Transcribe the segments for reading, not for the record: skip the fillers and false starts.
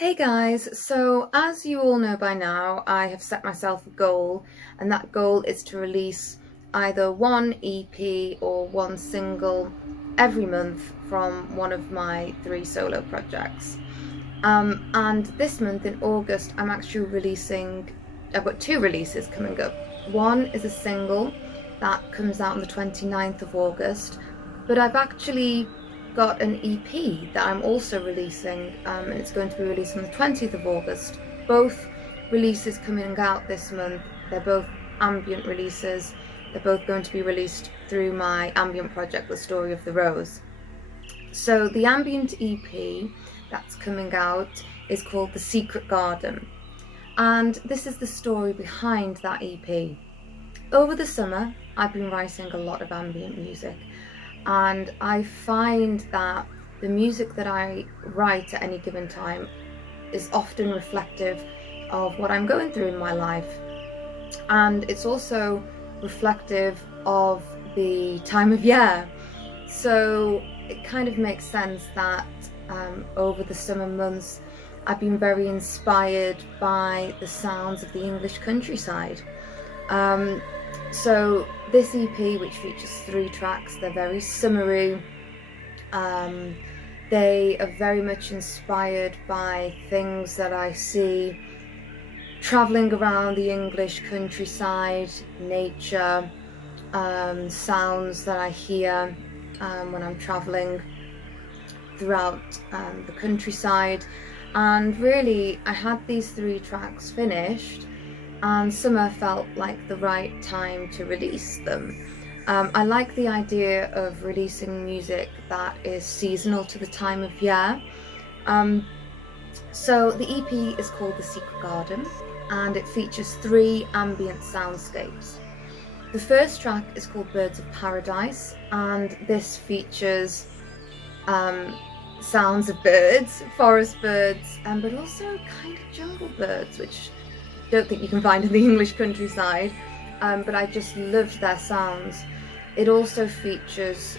Hey guys, so as you all know by now, I have set myself a goal, and that goal is to release either one EP or one single every month from one of my 3 solo projects. And this month in August, I'm actually I've got 2 releases coming up. One is a single that comes out on the 29th of August, but I've actually got an EP that I'm also releasing, and it's going to be released on the 20th of August. Both releases coming out this month. They're both ambient releases. They're both going to be released through my ambient project, The Story of the Rose. So the ambient EP that's coming out is called The Secret Garden, and this is the story behind that EP. Over the summer, I've been writing a lot of ambient music, and I find that the music that I write at any given time is often reflective of what I'm going through in my life, and it's also reflective of the time of year. So it kind of makes sense that over the summer months I've been very inspired by the sounds of the English countryside. So this EP, which features 3 tracks, they're very summery. They are very much inspired by things that I see travelling around the English countryside, nature, sounds that I hear when I'm travelling throughout the countryside. And really, I had these 3 tracks finished, and summer felt like the right time to release them. I like the idea of releasing music that is seasonal to the time of year. So the EP is called The Secret Garden, and it features 3 ambient soundscapes. The first track is called Birds of Paradise, and this features sounds of birds, forest birds, but also kind of jungle birds, which I don't think you can find in the English countryside, but I just loved their sounds. It also features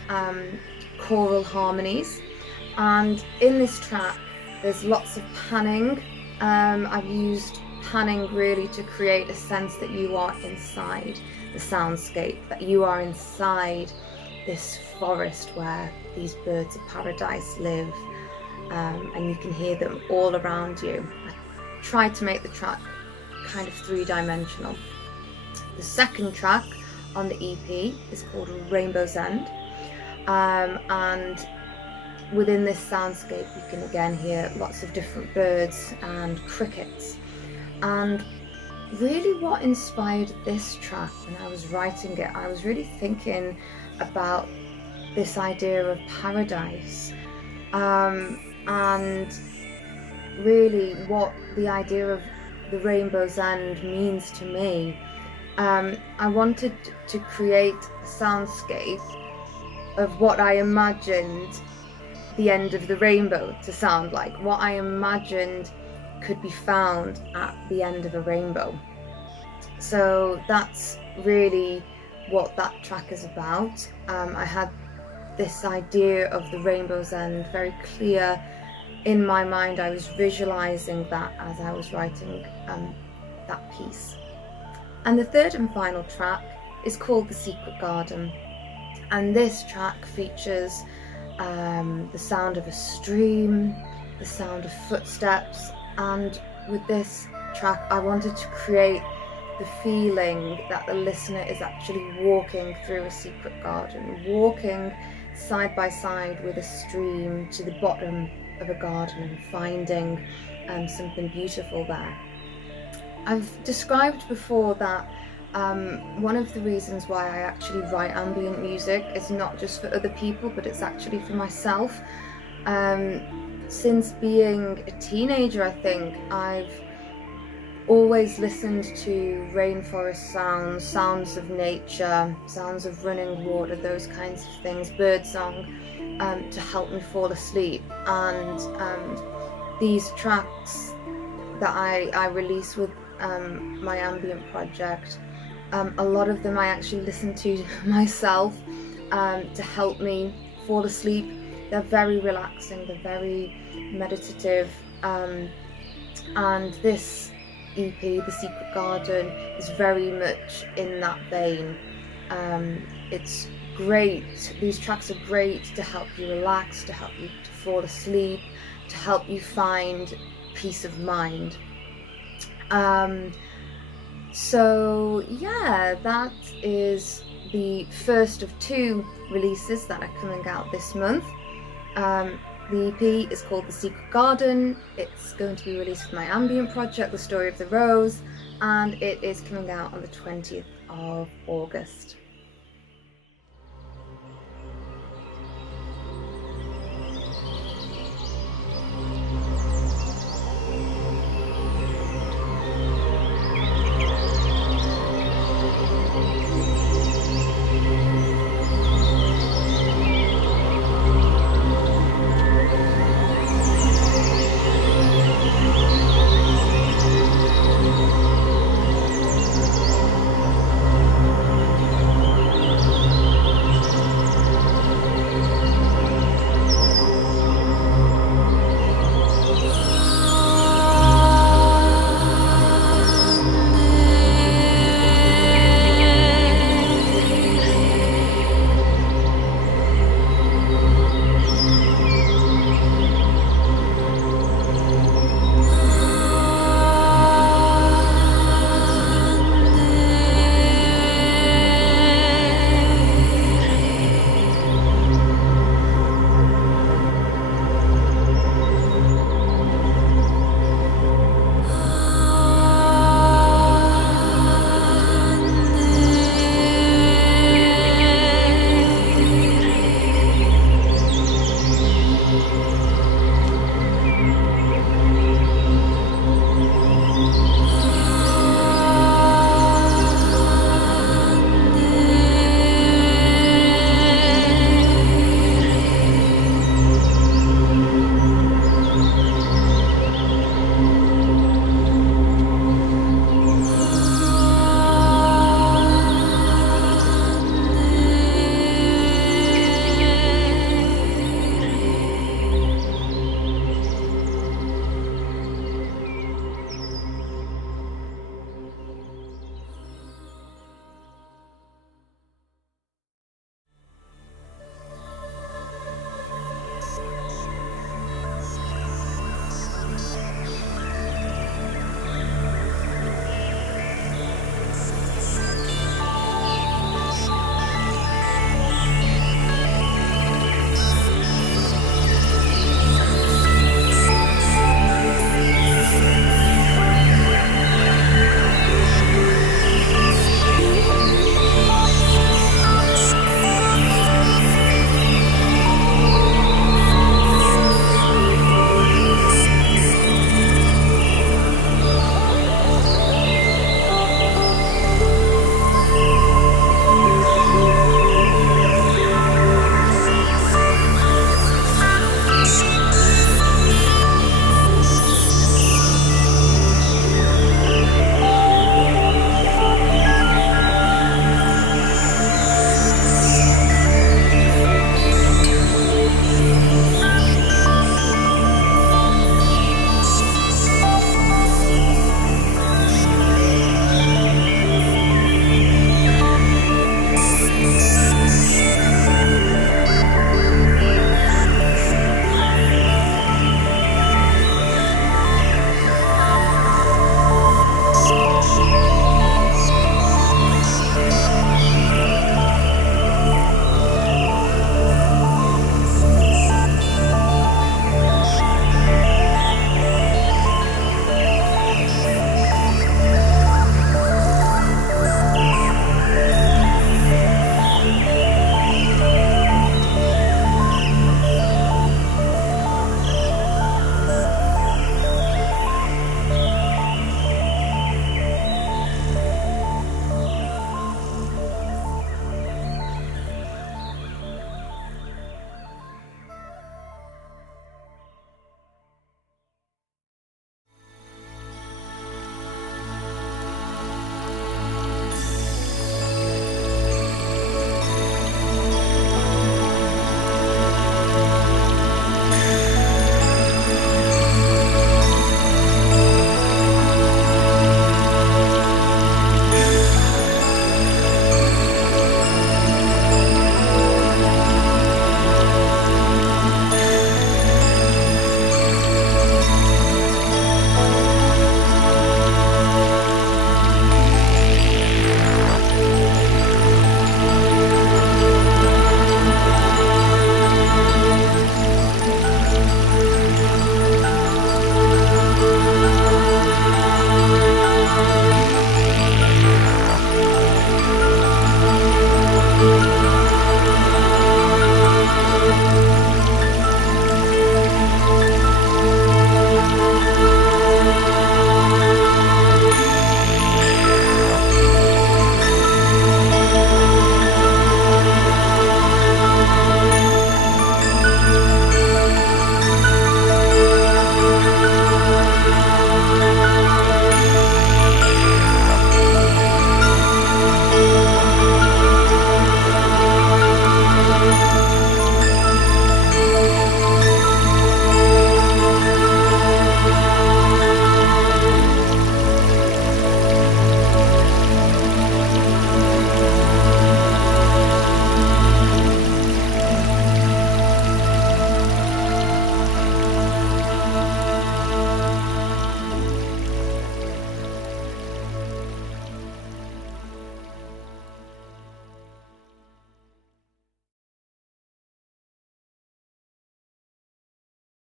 choral harmonies, and in this track there's lots of panning. I've used panning really to create a sense that you are inside the soundscape, that you are inside this forest where these birds of paradise live, and you can hear them all around you. I tried to make the track kind of 3-dimensional. The second track on the EP is called Rainbow's End, and within this soundscape you can again hear lots of different birds and crickets. And really what inspired this track when I was writing it, I was really thinking about this idea of paradise, and really what the idea of the Rainbow's End means to me. I wanted to create a soundscape of what I imagined the end of the rainbow to sound like, what I imagined could be found at the end of a rainbow. So that's really what that track is about. I had this idea of the Rainbow's End very clear in my mind. I was visualizing that as I was writing that piece. And the third and final track is called The Secret Garden, and this track features the sound of a stream, the sound of footsteps, and with this track I wanted to create the feeling that the listener is actually walking through a secret garden, walking side by side with a stream to the bottom of a garden and finding something beautiful there. I've described before that one of the reasons why I actually write ambient music is not just for other people, but it's actually for myself. Since being a teenager, I think I've always listened to rainforest sounds, sounds of nature, sounds of running water, those kinds of things, birdsong, to help me fall asleep. And these tracks that I release with my ambient project, a lot of them I actually listen to myself to help me fall asleep. They're very relaxing, they're very meditative, and this EP, The Secret Garden, is very much in that vein. It's great. These tracks are great to help you relax, to help you to fall asleep, to help you find peace of mind. So yeah, that is the first of 2 releases that are coming out this month. The EP is called The Secret Garden. It's going to be released with my ambient project, The Story of the Rose, and it is coming out on the 20th of August.